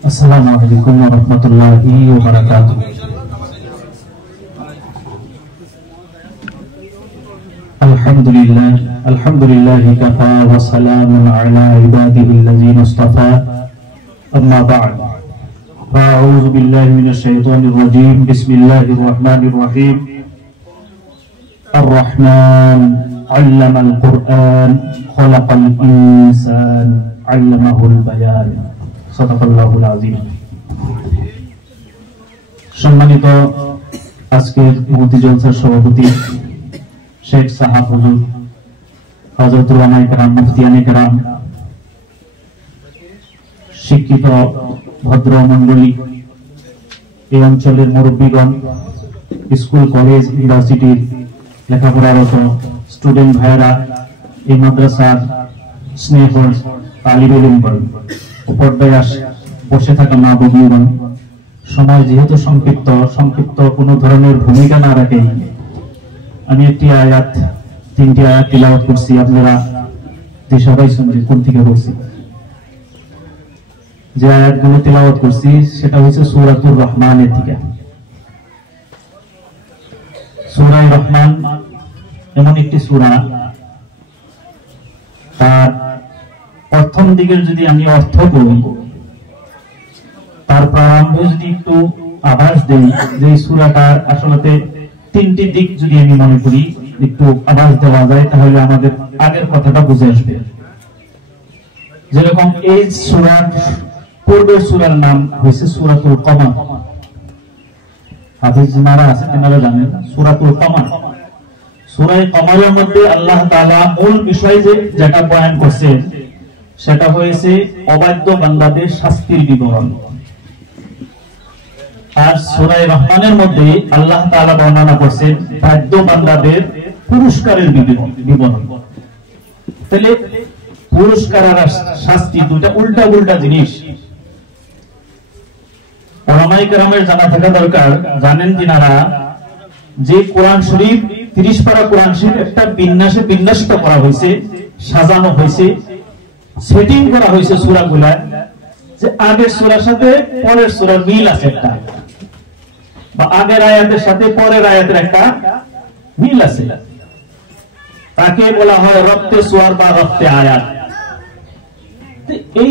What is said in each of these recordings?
Assalamualaikum warahmatullahi wabarakatuh. Alhamdulillah kafa wa salamun ala ibadihi allazina istafa. Amma ba'd. A'udzu billahi minasy syaithanir rajim. Bismillahirrahmanirrahim. Ar-Rahman 'allamal Qur'an, khalaqal insan, 'allamahul bayan. সাদাকাল্লাহুল আযীম। সম্মানিত আজকের মুফতি জলসার সভাপতি শেখ সাহাব হুজুর, হযরত উলামায়ে কেরাম, মুফতিয়ানে কেরাম, শিক্ষিত ভদ্র মণ্ডলী, এই অঞ্চলের মুরব্বীগণ, স্কুল কলেজ ইউনিভার্সিটির লেখাপড়ারত স্টুডেন্ট ভাইয়েরা, এই মাদ্রাসার স্নেহ তালিবে ইলমগণ, পর্দায় বসে থাকা মা বোনগণ, সময় যেহেতু সংক্ষিপ্ত কোনো ধরনের ভূমিকা না রাখেই আমি তিনটি আয়াত তিলাওয়াত করছি। আপনারা সবাই শুনছেন কোন থেকে বলছি। যে আয়াতগুলো তিলাওয়াত করছি সেটা হচ্ছে সূরাতুর রহমানের থেকে। সূরা রহমান এমন একটি সূরা, তার প্রথম দিকের যদি আমি অর্থ করি, তার প্রারম্ভে যদি একটু আভাস দেই যে সূরাটার আসলে তিনটি দিক যদি আমি মনে করি, একটু আভাস দেওয়া যায়, তাহলে আমাদের আগের কথাটা বুঝে আসবে। যেরকম এই সূরার পূর্বের সূরার নাম হয়েছে সূরাতুল কমার। হাফেজ যারা আছে তারা জানেন সূরাতুল কমার। সূরা কমারের মধ্যে আল্লাহ তাআলা মূল বিষয় যেটা বয়ান করছেন সেটা হয়েছে অবাধ্য বান্দাদের শাস্তির বিবরণ। আর সূরা রহমানের মধ্যে আল্লাহ তাআলা বর্ণনা করছেন বাধ্য বান্দাদের পুরস্কারের বিবরণ। তাহলে পুরস্কার আর শাস্তি দুটো উল্টা জিনিস। উলামায়ে কেরামের জানা থাকা দরকার। জানেন তিনারা যে কোরআন শরীফ 30 পারা কোরআন শরীফ একটা বিন্যাসিত করা হয়েছে, সাজানো হয়েছে, সেটিং করা হয়েছে সূরাগুলা, যে আগের সূরার সাথে পরের সূরার মিল আছে একটা, বা আগের আয়াতের সাথে পরের আয়াতের একটা মিল আছে। তাকে বলা হয় রব্তে সূরা বা রব্তে আয়াত। এই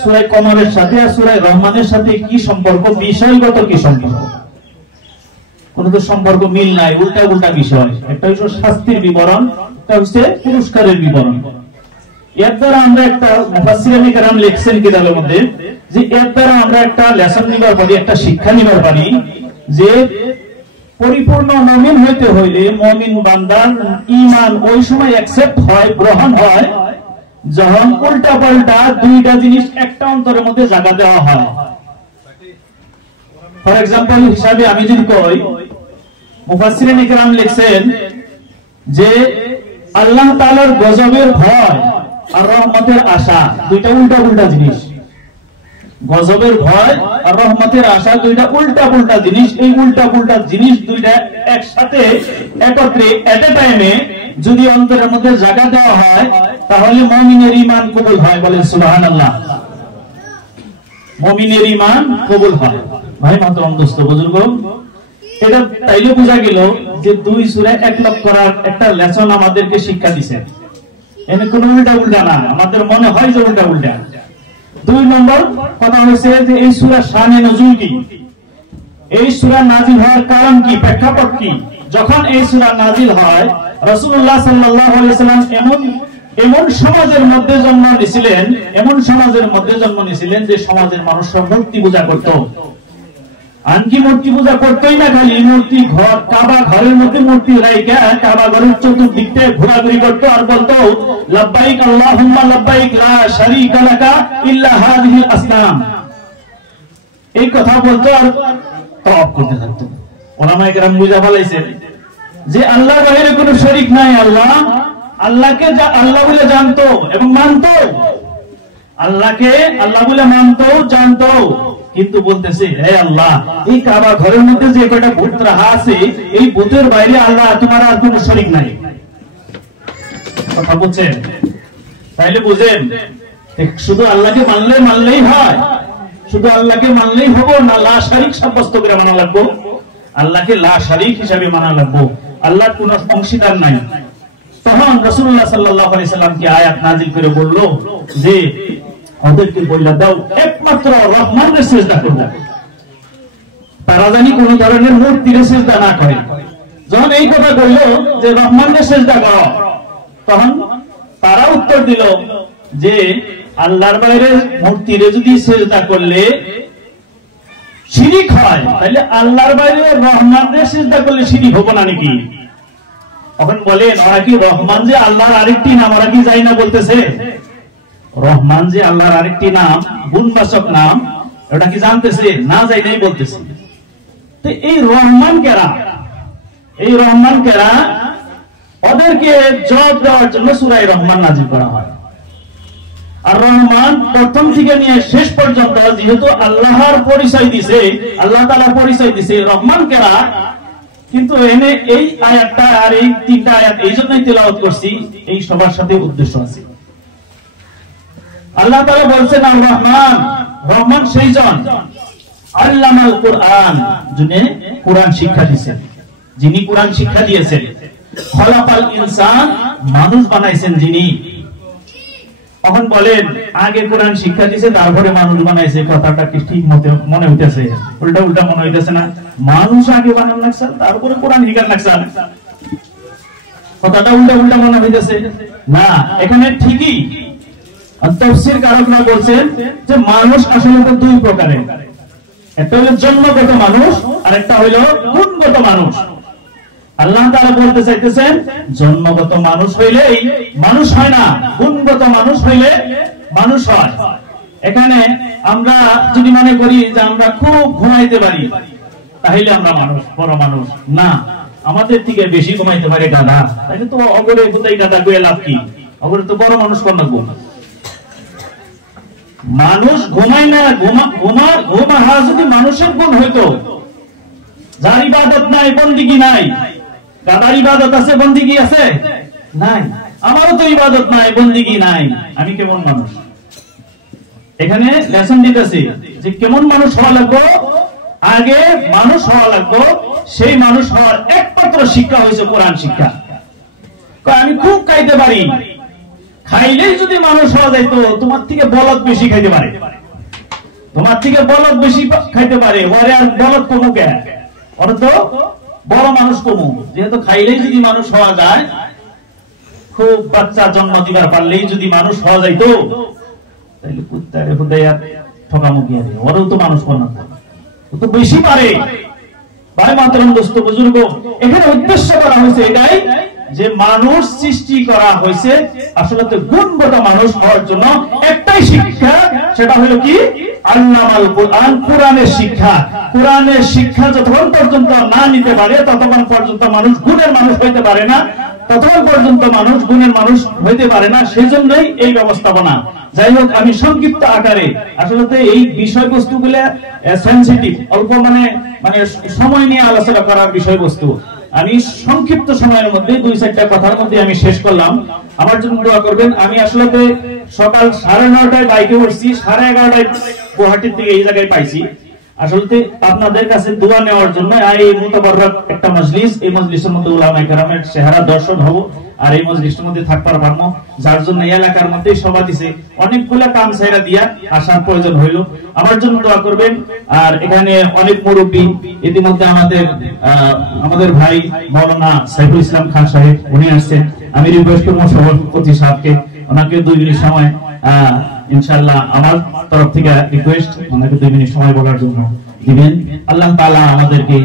সূরা কমারের সাথে আর সূরা রহমানের সাথে কি সম্পর্ক? বিষয়গত কি সম্পর্ক? কোনো তো সম্পর্ক মিল নাই, উল্টা বিষয়। একটা হচ্ছে শাস্তির বিবরণ, একটা হচ্ছে পুরস্কারের বিবরণ। এর দ্বারা আমরা একটা মুফাসসিরিনে কেরাম লিখছেন কিতাবের মধ্যে যে এর দ্বারা আমরা একটা লেসন নিবার পারি, একটা শিক্ষা নিবার পারি যে পরিপূর্ণ মুমিন হইতে হইলে মুমিন বান্দার ঈমান ওই সময় অ্যাকসেপ্ট হয়, গ্রহণ হয়, যখন উল্টা পাল্টা দুইটা জিনিস একটা অন্তরের মধ্যে জায়গা দেওয়া হয়। ফর এক্সাম্পল হিসাবে আমি যদি কই, মুফাসসিরিনে কেরাম লিখছেন যে আল্লাহ তাআলার গজবের ভয় আর রহমতের আশা দুইটা উল্টা জিনিস। গজবের ভয় আর রহমতের আশা দুইটা উল্টা জিনিস। এই উল্টা জিনিস দুইটা একসাথে একত্রে এট এ টাইমে যদি অন্তরের মধ্যে জায়গা দেওয়া হয়, তাহলে মুমিনের ঈমান কবুল হয়। বলেন সুবহানাল্লাহ। মুমিনের ঈমান কবুল হয়। ভাই মাতরম দোস্ত বুজুর্গ, এটা তাইলে বোঝা গেল যে দুই সূরা এক লক্ষ করার একটা লেসন আমাদেরকে শিক্ষা দিয়েছে। এনে কোন উল্টা না, আমাদের মনে হয় যে উল্টা। 2 নম্বর কথা হচ্ছে যে এই সূরা শানে নজুল কি, এই সূরা নাজিল হওয়ার কারণ কি, প্রেক্ষাপট কি। যখন এই সূরা নাজিল হয়, রাসূলুল্লাহ সাল্লাল্লাহু আলাইহি ওয়াসাল্লাম এমন সমাজের মধ্যে জন্ম নিয়েছিলেন যে সমাজের মানুষরা মূর্তি পূজা করত। আনকি মূর্তি পূজা করতোই না, খালি মূর্তি ঘর, কাবা ঘরের মধ্যে মূর্তি রাইখা কাবা ঘরের চতুর্দিক থেকে ঘোরাঘুরি করতো আর বলতো লাব্বাইক আল্লাহুম্মা লাব্বাইক লা শারীকা লাকা ইল্লা হাযিহিল আসনাম। এই কথা বলতো আর তওয়াফ করতে থাকতো। উলামায়ে কেরাম বুঝা ফেলাইছেন যে আল্লাহর বাইরে কোনো শরীক নাই। আল্লাহকে আল্লাহ বলে জানতো এবং মানতো, আল্লাহকে আল্লাহ বলে মানতো, জানতো, কিন্তু বলতেছে হে আল্লাহ, এই কাবা ঘরের মধ্যে যে কয়টা ভূত রাখা আছে, এই ভূতের বাইরে আল্লাহ তোমার আর কোনো শরীক নাই। কথা বলছেন? তাইলে বুঝেন শুধু আল্লাহকে মানলেই হয়, শুধু আল্লাহকে মানলেই হবো না লা শারিক সাব্যস্ত করে মানা লাগবো? আল্লাহকে লা শারিক হিসাবে মানা লাগবো, আল্লাহর কোনো অংশীদার নাই। তখন রাসূলুল্লাহ সাল্লাল্লাহু আলাইহি সাল্লাম কি আয়াত নাযিল করে বলল যে ওদেরকে বইলা দাও একমাত্র রহমানের সিজদা করবে, তারা জানি কোন ধরনের মূর্তির সিজদা না করে। যখন এই কথা বলল যে রহমানের সিজদা করো, তখন তারা উত্তর দিল যে আল্লাহর বাইরে মূর্তির যদি সিজদা করলে শিরিক হয়, তাহলে আল্লাহর বাইরে রহমানের সিজদা করলে শিরিক হবে না নাকি? তখন বলেন ওরা কি রহমান যে আল্লাহর আরেকটি নাম, ওরা কি যাই না বলতেছে? রহমান যে আল্লাহর আরেকটি নাম, গুণবাচক নাম, ওটা কি জানতেছে? না যাই নাই বলতেছে। তো এই রহমান কেরা, এই রহমান কেরা, ওদেরকে জবাব দেওয়ার জন্য সূরা রহমান নাযিল করা হয়। আর রহমান প্রথম থেকে নিয়ে শেষ পর্যন্ত যেহেতু আল্লাহর পরিচয় দিছে, আল্লাহ তাআলা পরিচয় দিছে রহমান কেরা, কিন্তু এনে এই আয়াতটা আর এই তিনটা আয়াত এই জন্যই তেলাওয়াত করছি, এই সবার সাথে উদ্দেশ্য আছে। আল্লাহ তাআলা বলছেন আর রহমান, রহমান সেই জন আল্লামাল কুরআন, যিনি কুরআন শিক্ষা দিয়েছেন, যিনি কুরআন শিক্ষা দিয়েছেন। খলাকাল ইনসান, মানুষ বানাইছেন যিনি। এখন বলেন আগে কোরআন শিক্ষা দিয়েছে তারপরে মানুষ বানাইছে, কথাটা কি ঠিক মতে মনে হইতেছে? উল্টা উল্টা মনে হইতেছে না? মানুষ আগে বানানো লাগছে তারপরে কোরআন শিখার লাগছে, কথাটা উল্টা উল্টা মনে হইতেছে না? এখানে ঠিকই তাফসীর কারকরা বলছেন যে মানুষ আসলে তো দুই প্রকারের, একটা হলো জন্মগত মানুষ আর একটা হলো গুণগত মানুষ। আল্লাহ তাআলা বলতে চাইতেছেন জন্মগত মানুষ হইলেই মানুষ হয় না, গুণগত মানুষ হইলে মানুষ হয়। এখানে আমরা যদি মনে করি যে আমরা খুব ঘুমাইতে পারি তাহলে আমরা মানুষ, বড় মানুষ না, আমাদের থেকে বেশি ঘুমাইতে পারে গাধা, তাহলে তো অগরে কোথায় গাধা গিয়ে লাভ কি? অগরে তো বড় মানুষ কোন ঘুম, মানুষ ঘুমায় না, ঘুমা যদি মানুষের গুণ হইতো, যার ইবাদত নাই বন্দিগি নাই, গাদার ইবাদত আছে বন্দিগি আছে নাই, আমারও তো ইবাদত নাই বন্দিগি নাই, আমি কেমন মানুষ? এখানে লেসন দিতেছি যে কেমন মানুষ হওয়া লাগবে। আগে মানুষ হওয়া লাগবে, সেই মানুষ হওয়ার একমাত্র শিক্ষা হয়েছে কোরআন শিক্ষা। আমি খুব খাইতে পারি, খাইলেই যদি মানুষ হওয়া যাইতো, তোমার থেকে বলদ বেশি খাইতে পারে, তোমার থেকে বলদ বেশি খাইতে পারে, ওরে আর বলদ কমু কে? ওরা তো বড় মানুষ কমু, যেহেতু খাইলেই যদি মানুষ হওয়া যায়, খুব বাচ্চা জন্ম দিবার পারলেই যদি মানুষ হওয়া যাইতো, তাহলে কুত্তারে হুদাইয়া ঠকামুখি আছে, ওরাও তো মানুষ বানাতে তো বেশি পারে। ভাই মাতরম দোস্ত বুজুর্গ, এখানে উদ্দেশ্য করা হয়েছে এটাই যে মানুষ সৃষ্টি করা হয়েছে আসলে গুণগত মানুষ হওয়ার জন্য। একটাই শিক্ষা, সেটা হলো কি? আল্লামাল কুরআন, কুরআনের শিক্ষা। কুরআনের শিক্ষা যতক্ষণ পর্যন্ত না নিতে পারে ততক্ষণ পর্যন্ত মানুষ গুণের মানুষ হইতে পারে না, ততক্ষণ পর্যন্ত মানুষ গুণের মানুষ হইতে পারে না। সেই জন্যই এই ব্যবস্থাপনা। যাই হোক, আমি সংক্ষিপ্ত আকারে আসলে এই বিষয়বস্তুগুলো সেনসিটিভ, অল্প মানে সময় নিয়ে আলোচনা করার বিষয়বস্তু। আমি সংক্ষিপ্ত সময়ের মধ্যে 2-4টা কথার মধ্যে আমি শেষ করলাম। আমার জন্য দোয়া করবেন। আমি আসলে সকাল 9:30টায় বাইকে উঠছি, 11:30টায় গুয়াহাটির থেকে এই জায়গায় পাইছি। আসলে আপনাদের কাছে দোয়া নেওয়ার জন্য এই মুতাবাররাক একটা মজলিস, এই মজলিসের মধ্যে উলামায়ে কেরামের চেহারা দর্শন হবো, আর এই মজলিসের মধ্যে থাকবার পারবো, যার জন্য এই এলাকার মধ্যে সভা দিছে, অনেকগুলা কাম ছাইরা দিয়া আসার প্রয়োজন হইল। আমার জন্য দোয়া করবেন। আর এখানে অনেক মুরব্বী, ইতিমধ্যে আমাদের ভাই মাওলানা সাইফুল ইসলাম খান সাহেব উনি আসছেন। আমি রিকোয়েস্ট করবো সভাপতি সাহেবকে ওনাকে 2 মিনিট সময় ইনশাআল্লাহ আমার তরফ থেকে রিকোয়েস্ট, ওনাকে 2 মিনিট সময় বলার জন্য দিবেন। আল্লাহ তাআলা আমাদেরকে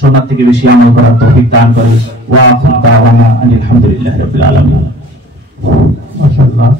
শোনার থেকে বেশি আমল করার তৌফিক দান করে। ওয়া আখিরু দাওয়ানা আলহামদুলিল্লাহি রাব্বিল আলামিন। মাশাআল্লাহ।